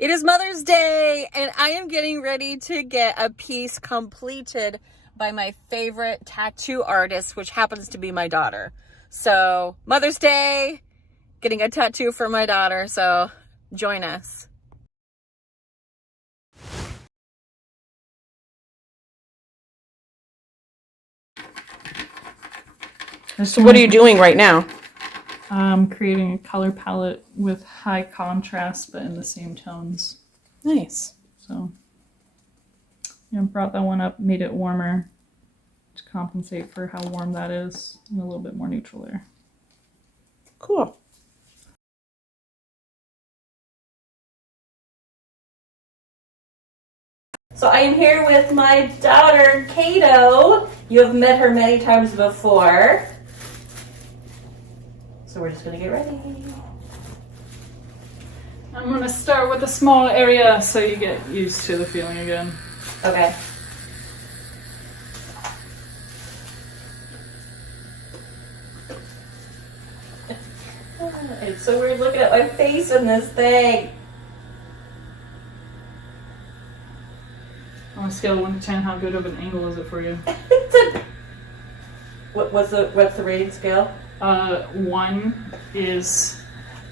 It is Mother's Day, and I am getting ready to get a piece completed by my favorite tattoo artist, which happens to be my daughter. So, Mother's Day, getting a tattoo for my daughter, so join us. So what are you doing right now? I'm creating a color palette with high contrast but in the same tones. Nice. So yeah, brought that one up, made it warmer to compensate for how warm that is, and a little bit more neutral there. Cool. So I am here with my daughter, Caito. You have met her many times before. So we're just gonna get ready. I'm gonna start with a small area so you get used to the feeling again. Okay. It's so weird looking at my face in this thing. On a scale of 1 to 10, how good of an angle is it for you? What's the rating scale? 1 is,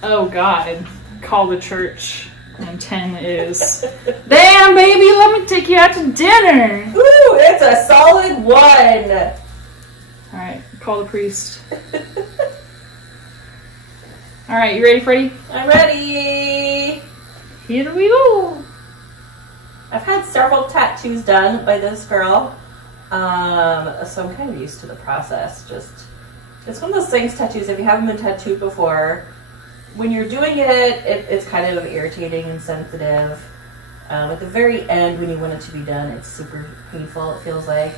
oh God, call the church, and 10 is, damn baby, let me take you out to dinner. Ooh, it's a solid 1. All right, call the priest. All right, you ready, Freddie? I'm ready. Here we go. I've had several tattoos done by this girl, so I'm kind of used to the process. It's one of those things, tattoos, if you haven't been tattooed before, when you're doing it's kind of irritating and sensitive. At the very end, when you want it to be done, it's super painful, it feels like.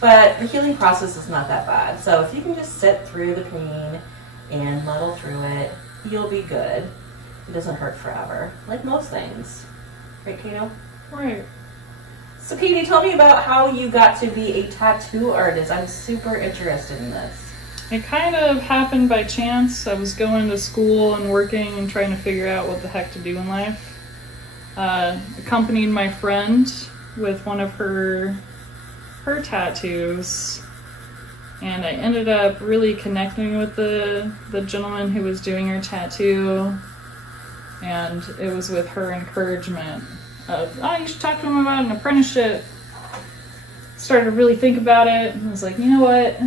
But the healing process is not that bad. So if you can just sit through the pain and muddle through it, you'll be good. It doesn't hurt forever, like most things. Right, Caito? Right. So Katie, tell me about how you got to be a tattoo artist. I'm super interested in this. It kind of happened by chance. I was going to school and working and trying to figure out what the heck to do in life. Accompanied my friend with one of her tattoos, and I ended up really connecting with the gentleman who was doing her tattoo, and it was with her encouragement of, you should talk to him about an apprenticeship. Started to really think about it, and was like, you know what?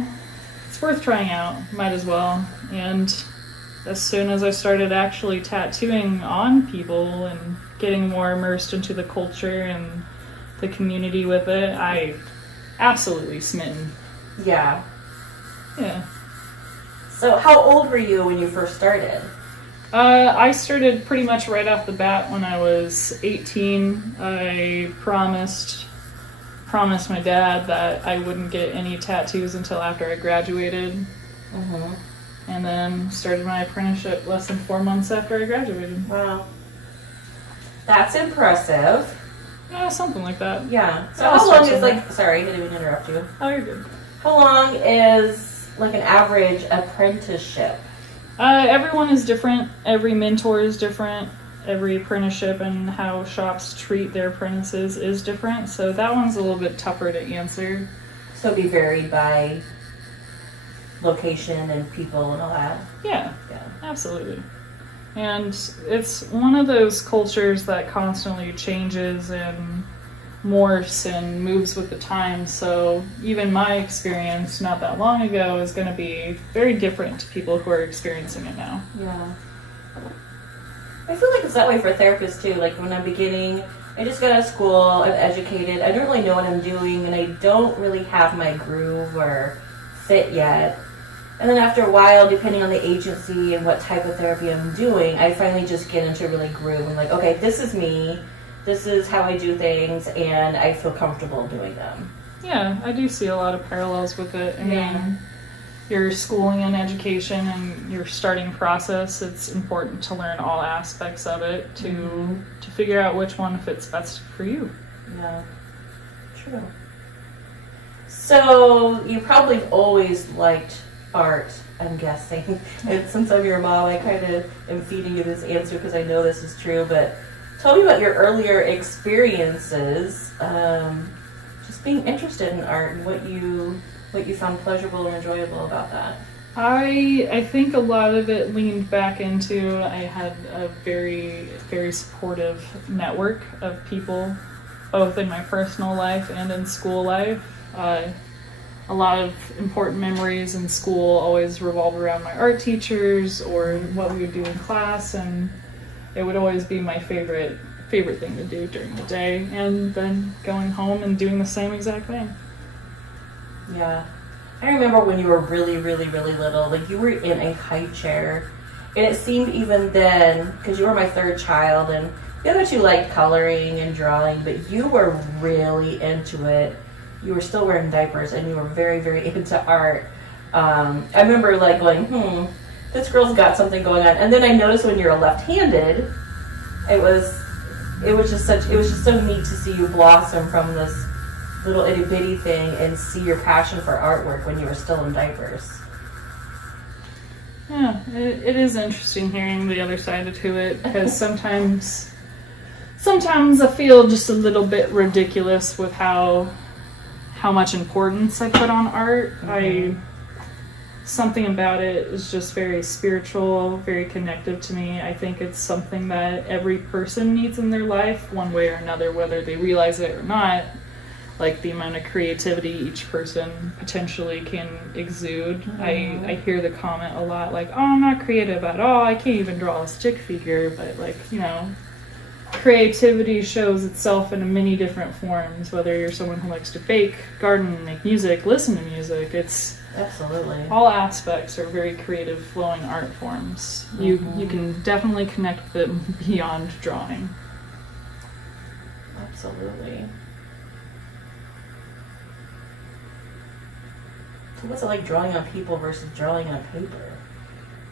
It's worth trying out. Might as well. And as soon as I started actually tattooing on people and getting more immersed into the culture and the community with it, I absolutely smitten. Yeah. Yeah. So how old were you when you first started? I started pretty much right off the bat when I was 18. I promised my dad that I wouldn't get any tattoos until after I graduated. Mm-hmm. And then started my apprenticeship less than 4 months after I graduated. Wow. That's impressive. Yeah, something like that. Yeah. So how long is sorry, I didn't even interrupt you. Oh, you're good. How long is like an average apprenticeship? Everyone is different. Every mentor is different. Every apprenticeship and how shops treat their apprentices is different. So that one's a little bit tougher to answer. So it'd be varied by location and people and all that? Yeah, absolutely. And it's one of those cultures that constantly changes and morphs and moves with the times. So even my experience not that long ago is going to be very different to people who are experiencing it now. Yeah. I feel like it's that way for therapists too. Like when I'm beginning, I just got out of school, I'm educated, I don't really know what I'm doing, and I don't really have my groove or fit yet. And then after a while, depending on the agency and what type of therapy I'm doing, I finally just get into a really groove. I'm like, okay, this is me. This is how I do things, and I feel comfortable doing them. Yeah, I do see a lot of parallels with it. I mean, your schooling and education and your starting process, it's important to learn all aspects of it to figure out which one fits best for you. Yeah, true. So you probably always liked art, I'm guessing. And since I'm your mom, I kind of am feeding you this answer because I know this is true, but tell me about your earlier experiences, just being interested in art and what you found pleasurable or enjoyable about that. I think a lot of it leaned back into I had a very, very supportive network of people, both in my personal life and in school life. A lot of important memories in school always revolve around my art teachers or what we would do in class, and it would always be my favorite thing to do during the day, and then going home and doing the same exact thing. Yeah. I remember when you were really, really, really little, like you were in a high chair, and it seemed even then, because you were my third child, and the other two liked coloring and drawing, but you were really into it. You were still wearing diapers, and you were very, very into art. I remember like going, this girl's got something going on. And then I noticed when you're left-handed, it was just so neat to see you blossom from this little itty bitty thing and see your passion for artwork when you were still in diapers. Yeah, it is interesting hearing the other side to it, because sometimes I feel just a little bit ridiculous with how much importance I put on art. Something about it is just very spiritual, very connective to me. I think it's something that every person needs in their life, one way or another, whether they realize it or not. Like the amount of creativity each person potentially can exude. I hear the comment a lot like, oh, I'm not creative at all, I can't even draw a stick figure, but like, creativity shows itself in many different forms, whether you're someone who likes to bake, garden, make music, listen to music. It's absolutely all aspects are very creative, flowing art forms. You can definitely connect them beyond drawing. Absolutely. So what's it like drawing on people versus drawing on paper?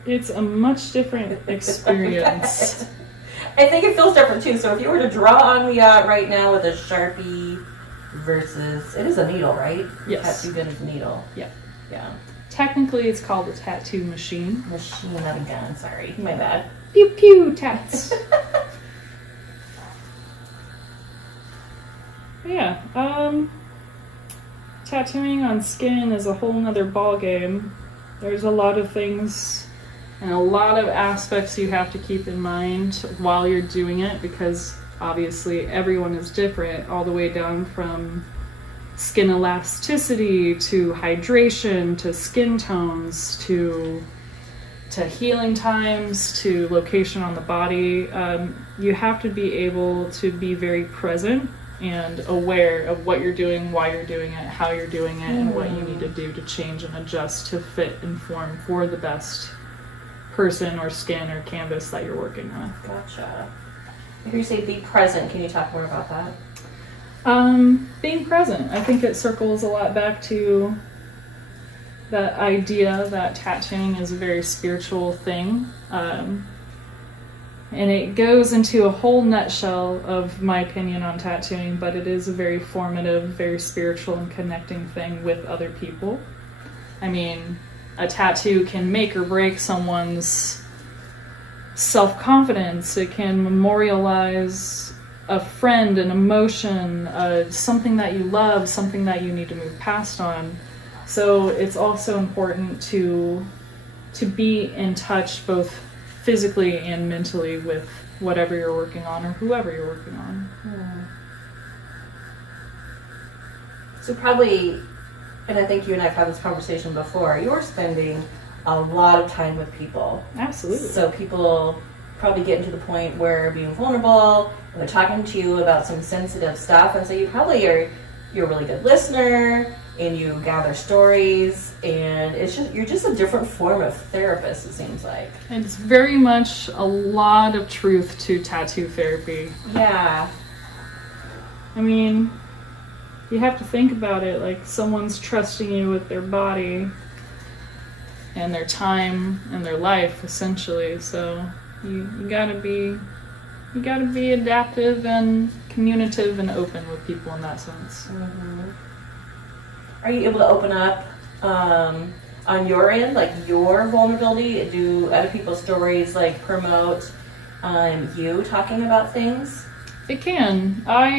It's a much different experience. I think it feels different too. So if you were to draw on me right now with a Sharpie versus, it is a needle, right? Yes. Tattoo gun is a needle. Yeah. Yeah. Technically, it's called a tattoo machine. Machine, not a gun. Sorry, my bad. Pew pew tats. Yeah. Tattooing on skin is a whole nother ball game. There's a lot of things and a lot of aspects you have to keep in mind while you're doing it, because obviously everyone is different, all the way down from skin elasticity to hydration to skin tones to healing times to location on the body. You have to be able to be very present and aware of what you're doing, why you're doing it, how you're doing it, and what you need to do to change and adjust to fit and form for the best person or skin or canvas that you're working with. Gotcha. If you say be present, can you talk more about that? Being present. I think it circles a lot back to that idea that tattooing is a very spiritual thing. And it goes into a whole nutshell of my opinion on tattooing, but it is a very formative, very spiritual and connecting thing with other people. I mean, a tattoo can make or break someone's self-confidence. It can memorialize a friend, an emotion, something that you love, something that you need to move past on. So it's also important to be in touch both physically and mentally with whatever you're working on or whoever you're working on. So probably, and I think you and I have had this conversation before, you're spending a lot of time with people. Absolutely. So people probably get into the point where being vulnerable and they're talking to you about some sensitive stuff, and so you probably you're a really good listener and you gather stories, and you're just a different form of therapist, it seems like. It's very much a lot of truth to tattoo therapy. Yeah. I mean, you have to think about it like someone's trusting you with their body and their time and their life, essentially. So you gotta be adaptive and communicative and open with people in that sense. Are you able to open up on your end, like your vulnerability? Do other people's stories like promote you talking about things? It can. I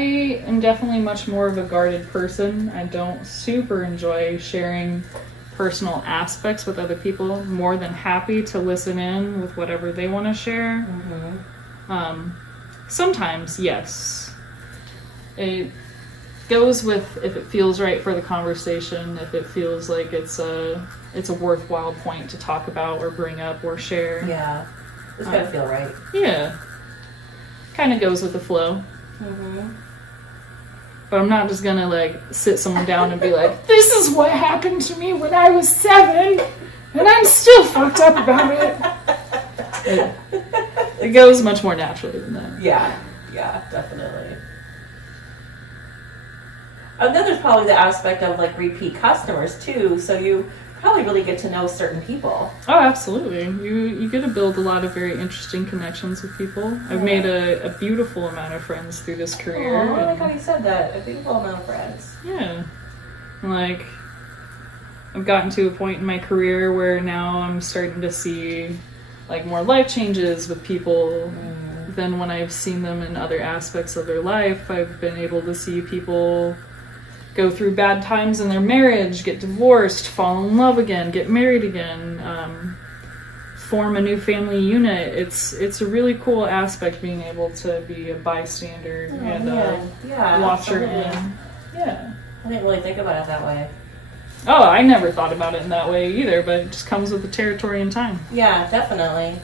am definitely much more of a guarded person. I don't super enjoy sharing personal aspects with other people. More than happy to listen in with whatever they want to share. Sometimes, yes. It goes with if it feels right for the conversation, if it feels like it's a worthwhile point to talk about or bring up or share. Yeah. It's gotta feel right. Yeah. Kind of goes with the flow. But I'm not just gonna like sit someone down and be like, this is what happened to me when I was 7 and I'm still fucked up about it. It goes much more naturally than that. Yeah, definitely. And then there's probably the aspect of like repeat customers too, so you probably really get to know certain people. Oh, absolutely. You get to build a lot of very interesting connections with people. I've made a beautiful amount of friends through this career. Oh, I like how you said that. A beautiful amount of friends. Yeah. And like, I've gotten to a point in my career where now I'm starting to see like more life changes with people than when I've seen them in other aspects of their life. I've been able to see people go through bad times in their marriage, get divorced, fall in love again, get married again, form a new family unit. It's a really cool aspect being able to be a bystander and watcher in. Yeah. I didn't really think about it that way. Oh, I never thought about it in that way either, but it just comes with the territory and time. Yeah, definitely.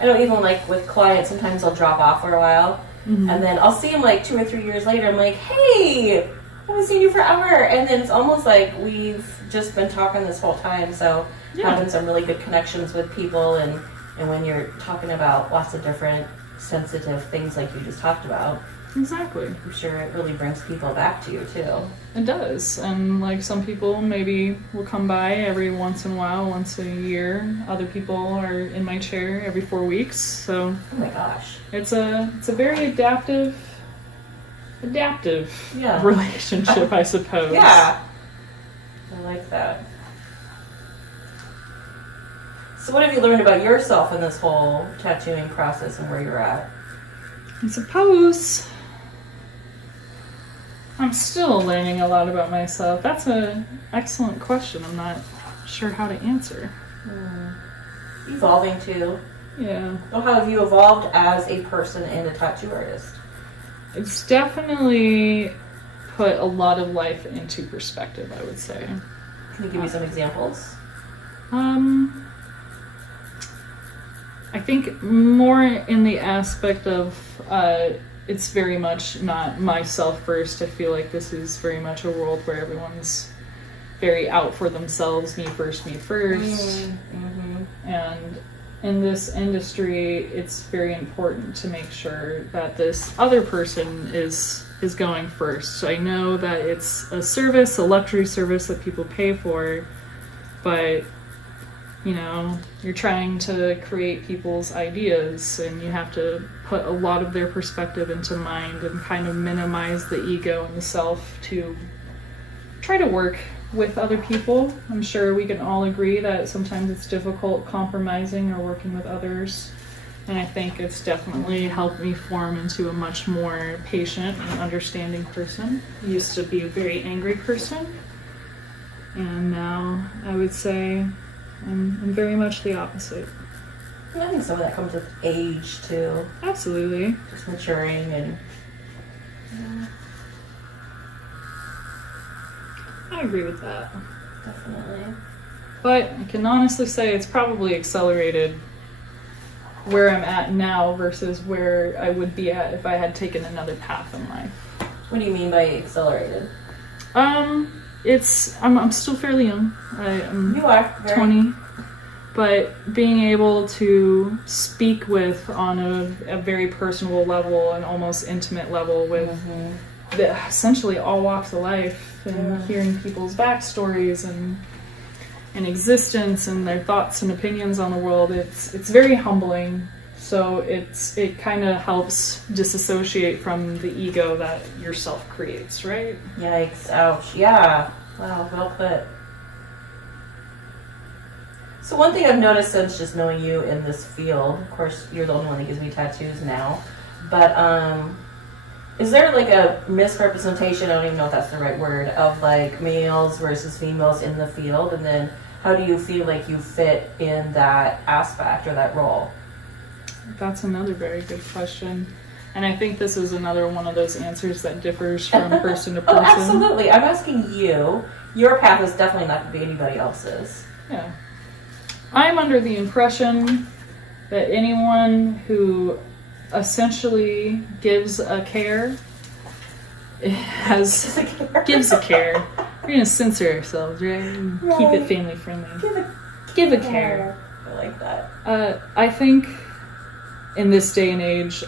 I know even like with clients, sometimes I'll drop off for a while. And then I'll see him like 2 or 3 years later. I'm like, hey, I haven't seen you forever. And then it's almost like we've just been talking this whole time. So having some really good connections with people and when you're talking about lots of different sensitive things like you just talked about. Exactly. I'm sure it really brings people back to you too. It does. And like some people maybe will come by every once in a while, once a year. Other people are in my chair every 4 weeks. So oh my gosh. It's a very adaptive relationship, I suppose. Yeah. I like that. So what have you learned about yourself in this whole tattooing process and where you're at? I suppose I'm still learning a lot about myself. That's an excellent question. I'm not sure how to answer. Evolving too. Yeah. So how have you evolved as a person and a tattoo artist? It's definitely put a lot of life into perspective, I would say. Can you give me some examples? I think more in the aspect of it's very much not myself first. I feel like this is very much a world where everyone's very out for themselves, me first. And in this industry, it's very important to make sure that this other person is going first. So I know that it's a service, a luxury service that people pay for, but you know, you're trying to create people's ideas and you have to put a lot of their perspective into mind and kind of minimize the ego and the self to try to work with other people. I'm sure we can all agree that sometimes it's difficult compromising or working with others. And I think it's definitely helped me form into a much more patient and understanding person. I used to be a very angry person. And now I would say I'm very much the opposite. I think some of that comes with age too. Absolutely. Just maturing and... I agree with that. Definitely. But I can honestly say it's probably accelerated where I'm at now versus where I would be at if I had taken another path in life. What do you mean by accelerated? I'm still fairly young. I'm You are. 20. But being able to speak with on a very personable level, an almost intimate level with essentially all walks of life and hearing people's backstories and existence and their thoughts and opinions on the world, it's very humbling. So it kind of helps disassociate from the ego that yourself creates, right? Yikes, ouch. Yeah. Wow, well put. So one thing I've noticed since just knowing you in this field, of course, you're the only one that gives me tattoos now, but is there like a misrepresentation, I don't even know if that's the right word, of like males versus females in the field? And then how do you feel like you fit in that aspect or that role? That's another very good question. And I think this is another one of those answers that differs from person to person. Oh, absolutely. I'm asking you. Your path is definitely not going to be anybody else's. Yeah. I'm under the impression that anyone who essentially gives a care gives a care. We're going to censor ourselves, right? And keep it family friendly. Give a care. I like that. I think in this day and age,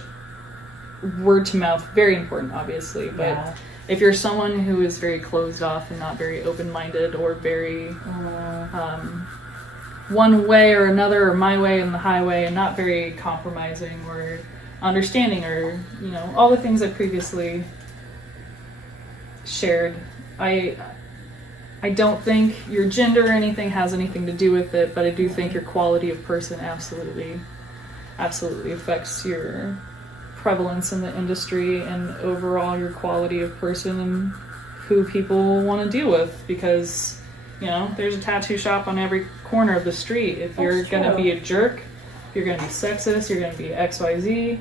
word to mouth, very important, obviously, but if you're someone who is very closed off and not very open-minded or very one way or another, or my way and the highway, and not very compromising or understanding, or all the things I previously shared, I don't think your gender or anything has anything to do with it, but I do think your quality of person absolutely affects your prevalence in the industry and overall your quality of person and who people want to deal with, because there's a tattoo shop on every corner of the street. If you're going to be a jerk, if you're going to be sexist, you're going to be XYZ,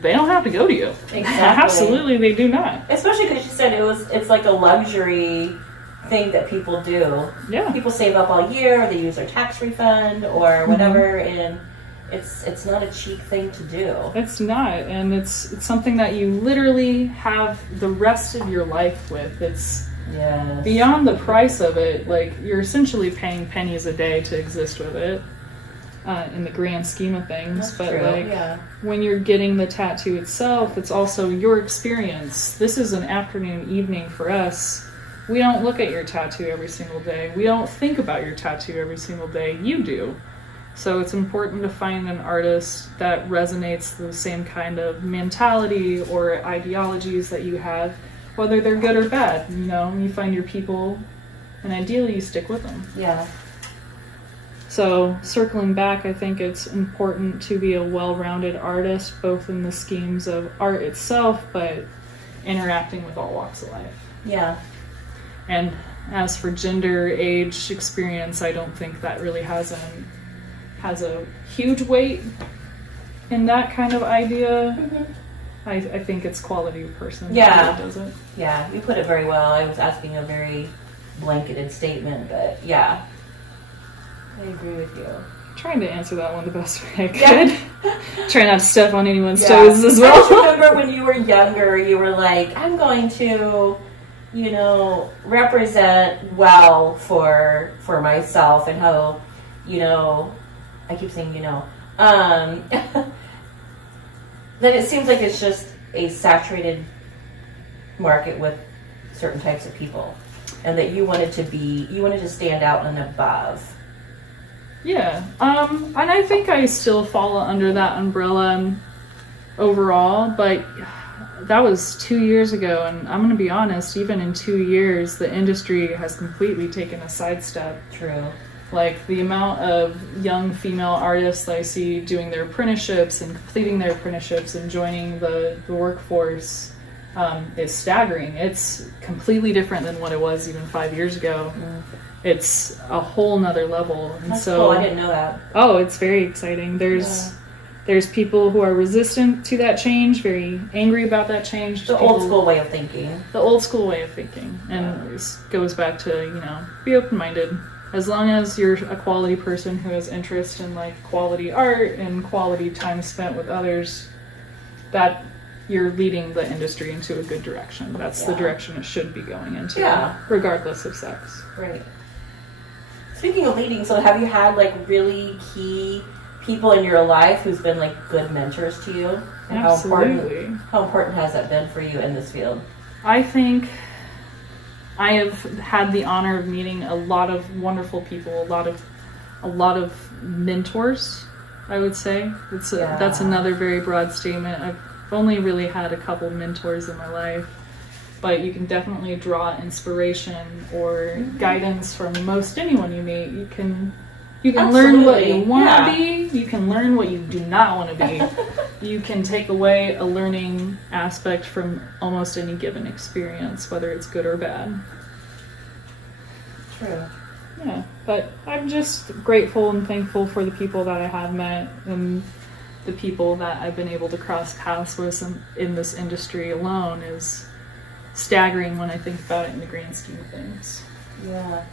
they don't have to go to you. Exactly. Absolutely, they do not. Especially because you said it's like a luxury thing that people do. Yeah. People save up all year, they use their tax refund or whatever, and it's not a cheap thing to do. It's not, and it's something that you literally have the rest of your life with. It's beyond the price of it. Like, you're essentially paying pennies a day to exist with it, in the grand scheme of things. That's true. When you're getting the tattoo itself, it's also your experience. This is an afternoon, evening for us. We don't look at your tattoo every single day. We don't think about your tattoo every single day. You do. So it's important to find an artist that resonates the same kind of mentality or ideologies that you have, whether they're good or bad. You find your people, and ideally you stick with them. Yeah. So circling back, I think it's important to be a well-rounded artist, both in the schemes of art itself, but interacting with all walks of life. Yeah. And as for gender, age, experience, I don't think that really has a huge weight in that kind of idea. Mm-hmm. I think it's quality of person that does it. Yeah, you put it very well. I was asking a very blanketed statement, but yeah, I agree with you. Trying to answer that one the best way I could. Try not to step on anyone's toes as I well. just remember when you were younger, you were like, I'm going to, represent well for myself, and how, I keep saying, then it seems like it's just a saturated market with certain types of people, and that you wanted to stand out and above. Yeah, and I think I still fall under that umbrella overall, but that was 2 years ago, and I'm going to be honest, even in 2 years, the industry has completely taken a sidestep. True. Like, the amount of young female artists that I see doing their apprenticeships and completing their apprenticeships and joining the workforce is staggering. It's completely different than what it was even 5 years ago. Mm. It's a whole nother level. And That's cool. I didn't know that. Oh, it's very exciting. There's people who are resistant to that change, very angry about that change. The old school way of thinking. The old school way of thinking. And this goes back to, be open-minded. As long as you're a quality person who has interest in quality art and quality time spent with others, that you're leading the industry into a good direction. That's the direction it should be going into, regardless of sex. Right. Speaking of leading, so have you had really key people in your life who's been good mentors to you? And Absolutely. How important has that been for you in this field? I think I have had the honor of meeting a lot of wonderful people, a lot of mentors, I would say. That's another very broad statement. I've only really had a couple mentors in my life, but you can definitely draw inspiration or guidance from most anyone you meet. You can You can learn what you Absolutely, want to yeah. be. You can learn what you do not want to be. You can take away a learning aspect from almost any given experience, whether it's good or bad. True. Yeah, but I'm just grateful and thankful for the people that I have met and the people that I've been able to cross paths with in this industry alone is staggering when I think about it in the grand scheme of things. Yeah.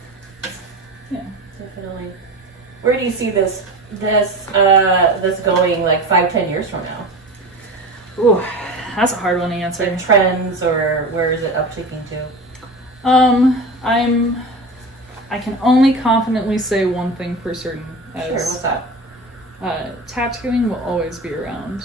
Yeah. Definitely. Where do you see this going like 5-10 years from now? Ooh, that's a hard one to answer. Like trends, or where is it upticking to? I can only confidently say one thing for certain. Sure, what's that? Tattooing will always be around.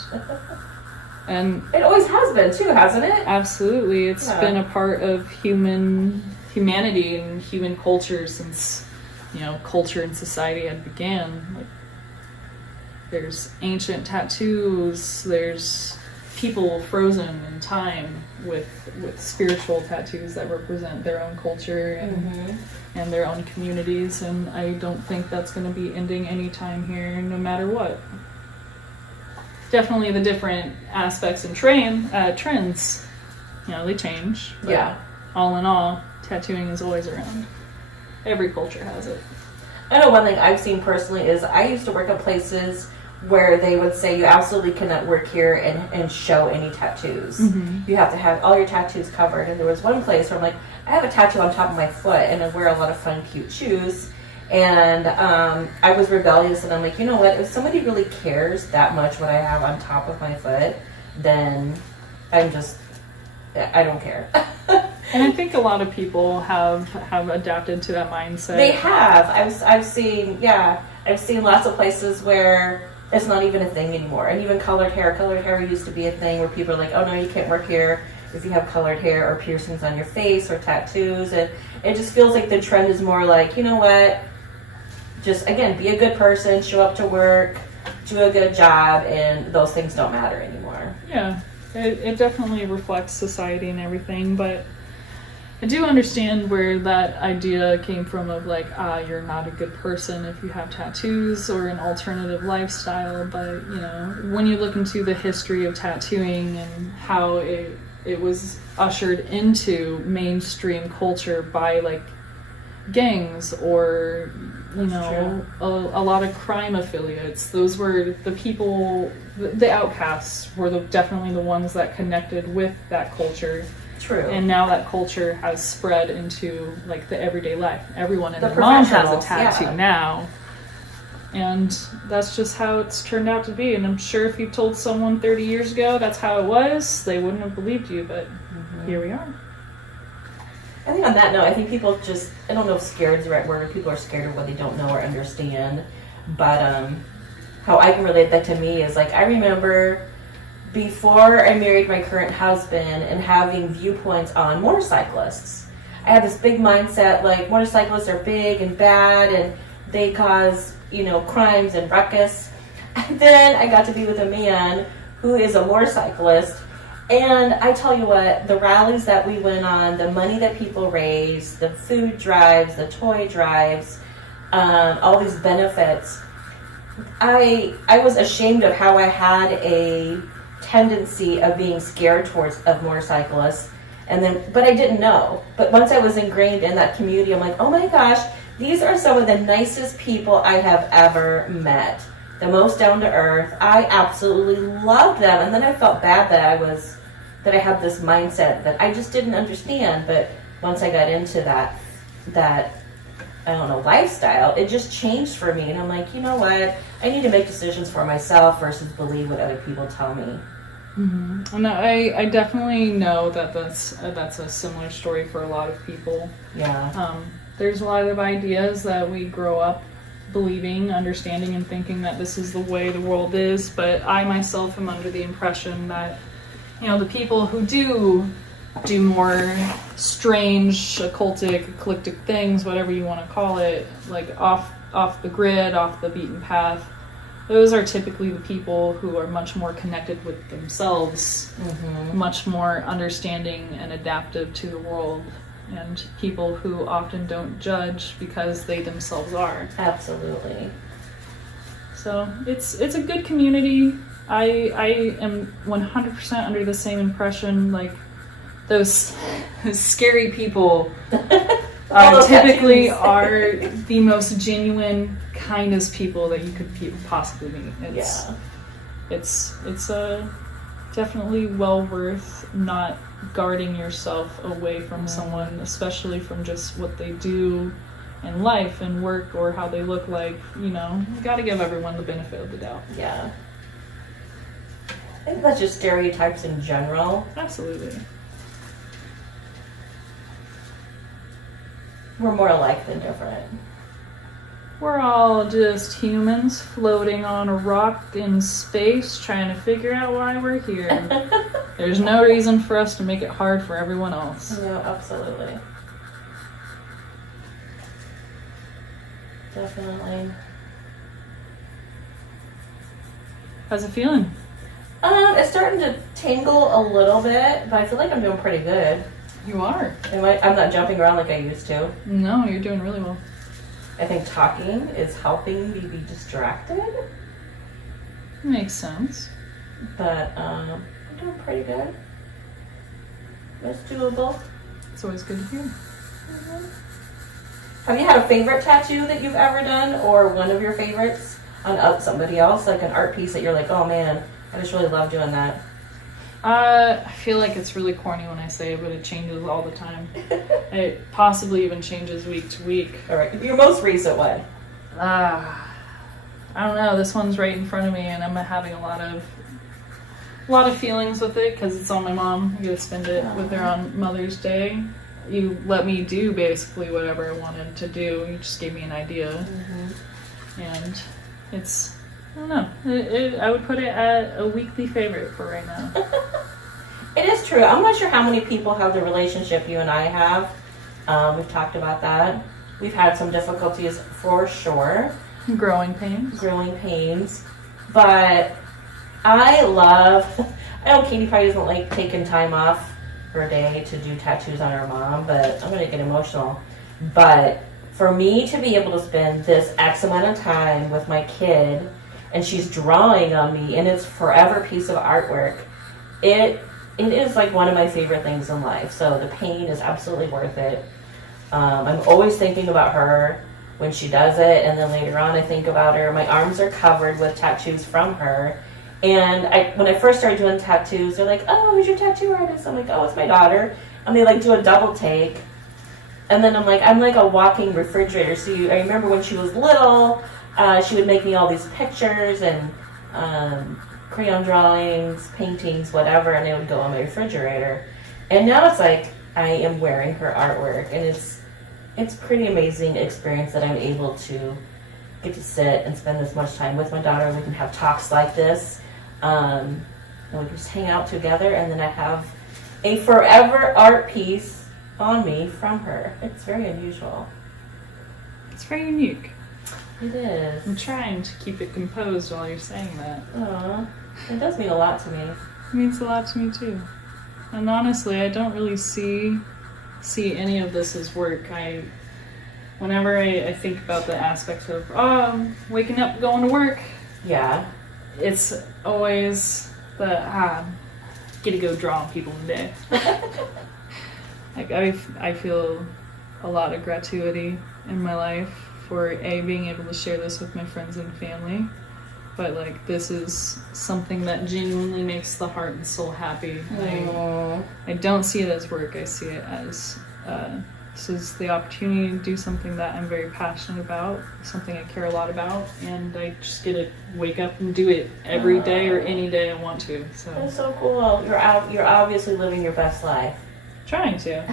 And It always has been too, hasn't it? absolutely, it's Yeah. been a part of humanity and human culture since, culture and society had began. Like, there's ancient tattoos, there's people frozen in time with spiritual tattoos that represent their own culture and their own communities, and I don't think that's going to be ending anytime here, no matter what. Definitely the different aspects and trends, they change. But Yeah. all in all, tattooing is always around. Every culture has it. I know one thing I've seen personally is I used to work at places where they would say you absolutely cannot work here and show any tattoos. You have to have all your tattoos covered. And there was one place where I'm like, I have a tattoo on top of my foot and I wear a lot of fun, cute shoes. And I was rebellious and I'm like, you know what? If somebody really cares that much what I have on top of my foot, then I don't care. And I think a lot of people have adapted to that mindset. They have. I've seen lots of places where it's not even a thing anymore. And even colored hair. Colored hair used to be a thing where people are like, oh no, you can't work here if you have colored hair or piercings on your face or tattoos. And it just feels like the trend is more like, you know what? Just, again, be a good person, show up to work, do a good job, and those things don't matter anymore. Yeah, it definitely reflects society and everything, but I do understand where that idea came from of like, you're not a good person if you have tattoos or an alternative lifestyle. But, when you look into the history of tattooing and how it was ushered into mainstream culture by like gangs or, a lot of crime affiliates, those were the people, the outcasts were definitely the ones that connected with that culture. True. And now that culture has spread into like the everyday life. Everyone and The their mom has a professionals, tattoo yeah. now. And that's just how it's turned out to be. And I'm sure if you told someone 30 years ago that's how it was, they wouldn't have believed you, but here we are. I think on that note, I think people just, I don't know if scared is the right word, people are scared of what they don't know or understand, but how I can relate that to me is like, I remember before I married my current husband and having viewpoints on motorcyclists. I had this big mindset like motorcyclists are big and bad and they cause, crimes and ruckus. And then I got to be with a man who is a motorcyclist. And I tell you what, the rallies that we went on, the money that people raised, the food drives, the toy drives, all these benefits, I was ashamed of how I had a tendency of being scared of motorcyclists, but I didn't know. But once I was ingrained in that community, I'm like, oh my gosh, these are some of the nicest people I have ever met. The most down to earth. I absolutely loved them, and then I felt bad that I had this mindset that I just didn't understand. But once I got into that I don't know, lifestyle, it just changed for me. And I'm like, you know what? I need to make decisions for myself versus believe what other people tell me. Mm-hmm. And I definitely know that that's a similar story for a lot of people. Yeah. There's a lot of ideas that we grow up believing, understanding, and thinking that this is the way the world is. But I myself am under the impression that, the people who do more strange, occultic, eclectic things, whatever you want to call it, like off the grid, off the beaten path, those are typically the people who are much more connected with themselves, much more understanding and adaptive to the world. and people who often don't judge because they themselves are. Absolutely. So it's a good community. I am 100% under the same impression, like those scary people typically are the most genuine, kindest people that you could possibly meet. It's definitely well worth not guarding yourself away from someone, especially from just what they do in life and work or how they look like. You got to give everyone the benefit of the doubt. Yeah. I think that's just stereotypes in general. Absolutely. We're more alike than different. We're all just humans floating on a rock in space trying to figure out why we're here. There's no reason for us to make it hard for everyone else. No, absolutely. Definitely. How's it feeling? It's starting to tingle a little bit, but I feel like I'm doing pretty good. You are. I'm not jumping around like I used to. No, you're doing really well. I think talking is helping me be distracted. Makes sense. But I'm doing pretty good. It's doable. It's always good to hear. Mm-hmm. Have you had a favorite tattoo that you've ever done, or one of your favorites on somebody else, like an art piece that you're like, oh man, I just really love doing that? I feel like it's really corny when I say it, but it changes all the time. It possibly even changes week to week. All right, your most recent one. I don't know. This one's right in front of me, and I'm having a lot of feelings with it because it's on my mom. I get to spend it with her on Mother's Day. You let me do basically whatever I wanted to do. You just gave me an idea, and it's. I don't know. I would put it at a weekly favorite for right now. It is true. I'm not sure how many people have the relationship you and I have. We've talked about that. We've had some difficulties for sure. Growing pains. But I know Katie probably doesn't like taking time off for a day to do tattoos on her mom, but I'm going to get emotional. But for me to be able to spend this X amount of time with my kid, and she's drawing on me, and it's forever piece of artwork, it is like one of my favorite things in life. So the pain is absolutely worth it. I'm always thinking about her when she does it, and then later on I think about her. My arms are covered with tattoos from her. And when I first started doing tattoos, they're like, oh, who's your tattoo artist? I'm like, oh, it's my daughter. And they like do a double take. And then I'm like a walking refrigerator. So I remember when she was little, she would make me all these pictures and crayon drawings, paintings, whatever, and they would go on my refrigerator. And now it's like I am wearing her artwork, and it's pretty amazing experience that I'm able to get to sit and spend this much time with my daughter. We can have talks like this, and we can just hang out together, and then I have a forever art piece on me from her. It's very unusual. It's very unique. It is. I'm trying to keep it composed while you're saying that. Aww. It does mean a lot to me. It means a lot to me too. And honestly, I don't really see any of this as work. Whenever I think about the aspect of waking up, going to work, yeah, it's always the get to go draw on people today. Like I feel a lot of gratuity in my life for being able to share this with my friends and family, but like this is something that genuinely makes the heart and soul happy. I don't see it as work. I see it as this is the opportunity to do something that I'm very passionate about, something I care a lot about, and I just get to wake up and do it every day or any day I want to. So that's so cool. You're obviously living your best life. Trying to.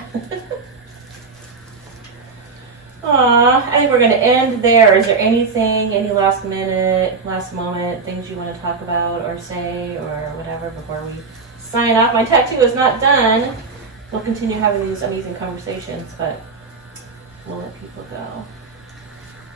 Aw, I think we're going to end there. Is there anything, any last moment, things you want to talk about or say or whatever before we sign off? My tattoo is not done. We'll continue having these amazing conversations, but we'll let people go.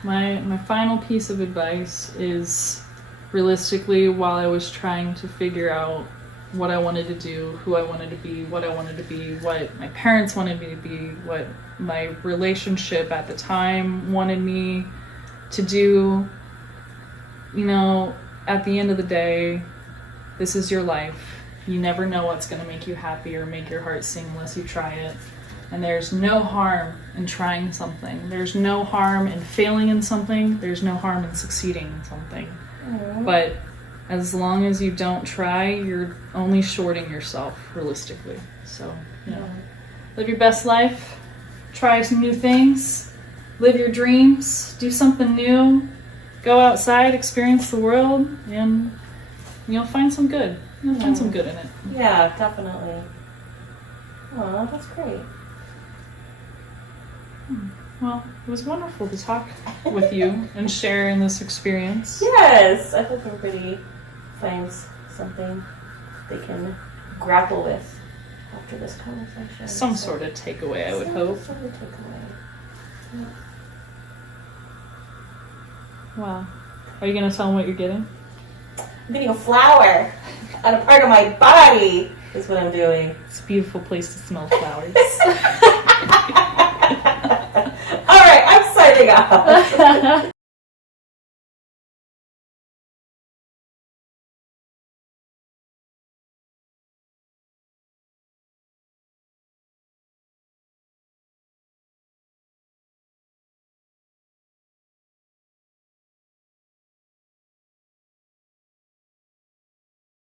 My final piece of advice is, realistically, while I was trying to figure out what I wanted to do, who I wanted to be, what I wanted to be, what my parents wanted me to be, what my relationship at the time wanted me to do. You know, at the end of the day, this is your life. You never know what's going to make you happy or make your heart sing unless you try it. And there's no harm in trying something. There's no harm in failing in something. There's no harm in succeeding in something. But as long as you don't try, you're only shorting yourself realistically. So, you know, live your best life. Try some new things. Live your dreams. Do something new. Go outside, experience the world, and you'll find some good. You'll find some good in it. Yeah, definitely. Oh, that's great. Well, it was wonderful to talk with you and share in this experience. Yes, I hope everybody finds something they can grapple with after this conversation. Some sort of takeaway, I would hope. Some sort of takeaway. Yeah. Wow. Are you going to tell them what you're getting? I'm getting a flower on a part of my body is what I'm doing. It's a beautiful place to smell flowers. All right, I'm signing off.